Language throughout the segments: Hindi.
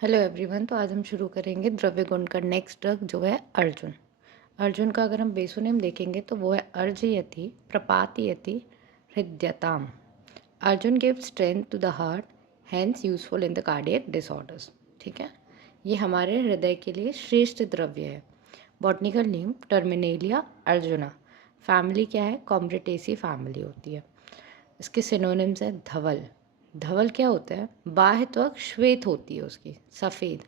Hello everyone. तो आज हम शुरू करेंगे द्रव्य गुण का नेक्स्ट ड्रग जो है अर्जुन। अर्जुन का अगर हम बेसोनेम देखेंगे तो वो है अर्जयति प्रपातयति हृदयताम। Arjun give strength to the heart, hence useful in the cardiac disorders. ठीक है, ये हमारे हृदय के लिए श्रेष्ठ द्रव्य है। Botanical name Terminalia arjuna. Family क्या है? कॉम्ब्रेटेसी फैमिली होती है। इसके सिनोनिम्स है धवल। धवल क्या होता है? बाह्य त्वक श्वेत होती है उसकी, सफ़ेद।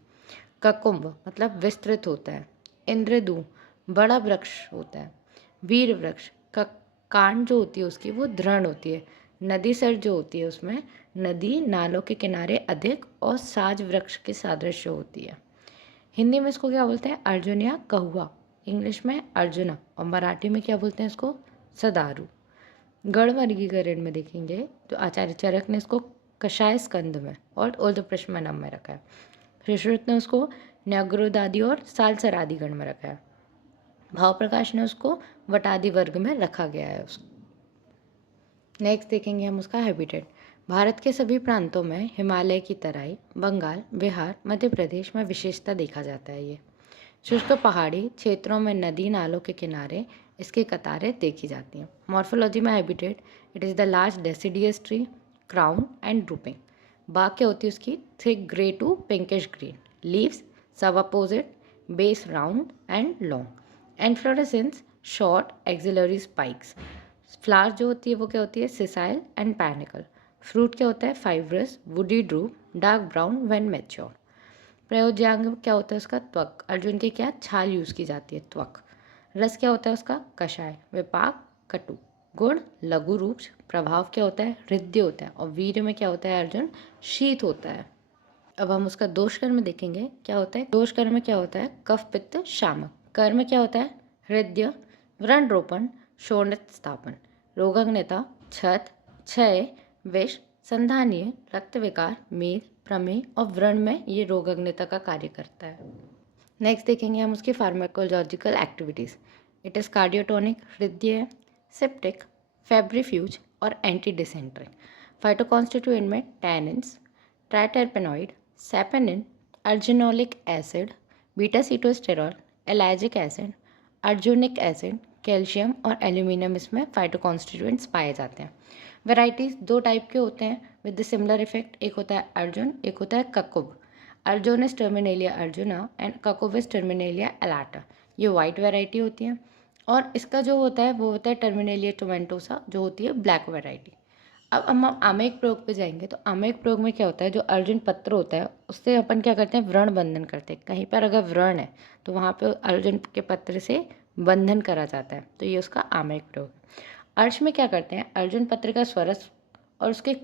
ककुंभ मतलब विस्तृत होता है। इंद्रदू बड़ा वृक्ष होता है। वीर वृक्ष का कांड जो होती है उसकी वो दृढ़ होती है। नदी सर जो होती है उसमें नदी नालों के किनारे अधिक और साज वृक्ष के सादृश्य होती है। हिंदी में इसको क्या बोलते हैं? अर्जुन या कहुआ। इंग्लिश में अर्जुना। और मराठी में क्या बोलते हैं इसको? सदारू। गण वर्गीकरण में देखेंगे तो आचार्य चरक ने इसको कषाय स्कंद में और ऊर्ध्वपृष्ठमनम में रखा है। सुश्रुत ने उसको न्यग्रोदादि और सालसरादि गण में रखा है। भाव प्रकाश ने उसको वटादि वर्ग में रखा गया है उसको। नेक्स्ट देखेंगे हम उसका हैबिटेट। भारत के सभी प्रांतों में हिमालय की तराई, बंगाल, बिहार, मध्य प्रदेश में विशेषता देखा जाता है। ये शुष्क पहाड़ी क्षेत्रों में नदी नालों के किनारे इसकी कतारें देखी जाती हैं। मॉर्फोलॉजी में habitat, it is the large deciduous tree, crown and drooping. Bark क्या होती है उसकी? Thick grey to pinkish green. Leaves सब opposite, base round and long. Inflorescence short axillary spikes. Flower जो होती है वो क्या होती है? Sessile and panicle. फ्रूट क्या होता है? Fibrous woody drupe, dark brown when mature. प्रयोज्यांग क्या होता है उसका? त्वक। अर्जुन की क्या छाल यूज़ की जाती है? त्वक। रस क्या होता है उसका? कषाय। विपाक कटु। गुण लघु रूप। प्रभाव क्या होता है? हृदय होता है। और वीर में क्या होता है? अर्जुन शीत होता है। अब हम उसका दोष कर्म देखेंगे क्या होता है। दोष कर्म में क्या होता है? कफ पित्त शामक। कर्म क्या होता है? हृदय, व्रण रोपण, शोणित स्थापन। रोगाग्नता छत, क्षय, विष, संधानीय, रक्त विकार, मेद, प्रमेह और व्रण में ये रोगाग्नता का कार्य करता है। नेक्स्ट देखेंगे हम उसकी pharmacological activities. It is cardiotonic, हृदय, सेप्टिक, फेब्रिफ्यूज और एंटी डिसेंट्रिक। फाइटोकॉन्स्टिट्यूएंट में tannins, triterpenoid, saponin, arjunolic acid, beta sitosterol, ellagic acid, arjunic acid, calcium और एल्यूमिनियम इसमें फाइटोकॉन्स्टिट्यूएंट्स पाए जाते हैं। वेराइटीज़ दो टाइप के होते हैं विद द सिमिलर इफेक्ट। एक होता है अर्जुन, एक होता है ककुब। अर्जुनस टर्मिनेलिया अर्जुना एंड ककुबस टर्मिनेलिया एलाटा, ये वाइट वैरायटी होती है। और इसका जो होता है वो होता है टर्मिनेलिया टोमेंटोसा, जो होती है ब्लैक वैरायटी। अब हम आमेक प्रयोग पे जाएंगे तो आमेक प्रयोग में क्या होता है? जो अर्जुन पत्र होता है उससे अपन क्या करते हैं? व्रण बंधन करते हैं। कहीं पर अगर व्रण है तो वहाँ पे अर्जुन के पत्र से बंधन करा जाता है, तो ये उसका आमेक प्रयोग है। अर्श में क्या करते हैं? अर्जुन पत्र का स्वरस और उसके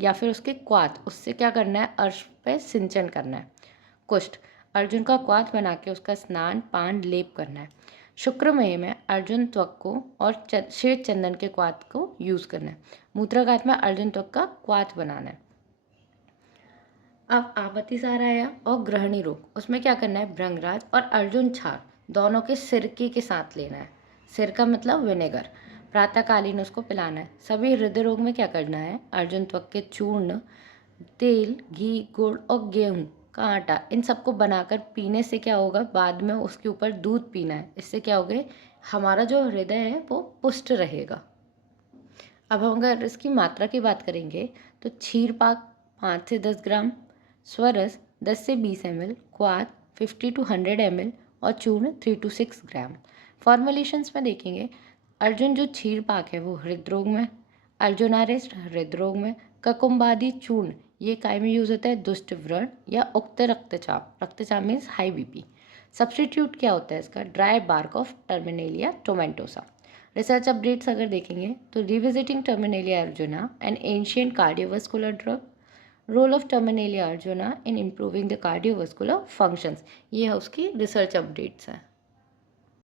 या फिर उसके क्वाथ, उससे क्या करना है? अर्श पे सिंचन करना है। कुष्ठ, अर्जुन का क्वाथ बना के उसका स्नान पान लेप करना है। शुक्रमय में अर्जुन त्वक को और श्वेत चंदन के क्वाथ को यूज करना है। मूत्रघात में अर्जुन त्वक का क्वाथ बनाना है। अब आपत्तिसार आया और ग्रहणी रोग, उसमें क्या करना है? भृंगराज और अर्जुन छार दोनों के सिरके के साथ लेना है। सिरका मतलब विनेगर। प्रातःकालीन उसको पिलाना है। सभी हृदय रोग में क्या करना है? अर्जुन त्वक के चूर्ण, तेल, घी, गुड़ और गेहूं का आटा, इन सबको बनाकर पीने से क्या होगा? बाद में उसके ऊपर दूध पीना है। इससे क्या होगा? हमारा जो हृदय है वो पुष्ट रहेगा। अब हम अगर इसकी मात्रा की बात करेंगे तो क्षीर पाक 5 से 10 ग्राम, स्वरस 10 से 20 ml, क्वाथ 50 to 100 ml और चूर्ण 3 to 6 ग्राम। फॉर्मुलेशंस में देखेंगे, अर्जुन जो क्षीर पाक है वो हृदरोग में, अर्जुनारिस्ट हृदरोग में, ककुम्बादी चूर्ण ये काय में यूज़ होता है? दुष्ट व्रण या उक्त रक्तचाप। रक्तचाप मीन्स हाई बीपी। सब्सटीट्यूट क्या होता है इसका? Dry bark of Terminalia tomentosa. Research updates अगर देखेंगे तो revisiting Terminalia arjuna an ancient cardiovascular drug, role of Terminalia arjuna in improving the cardiovascular functions, ये है उसकी रिसर्च अपडेट्स हैं।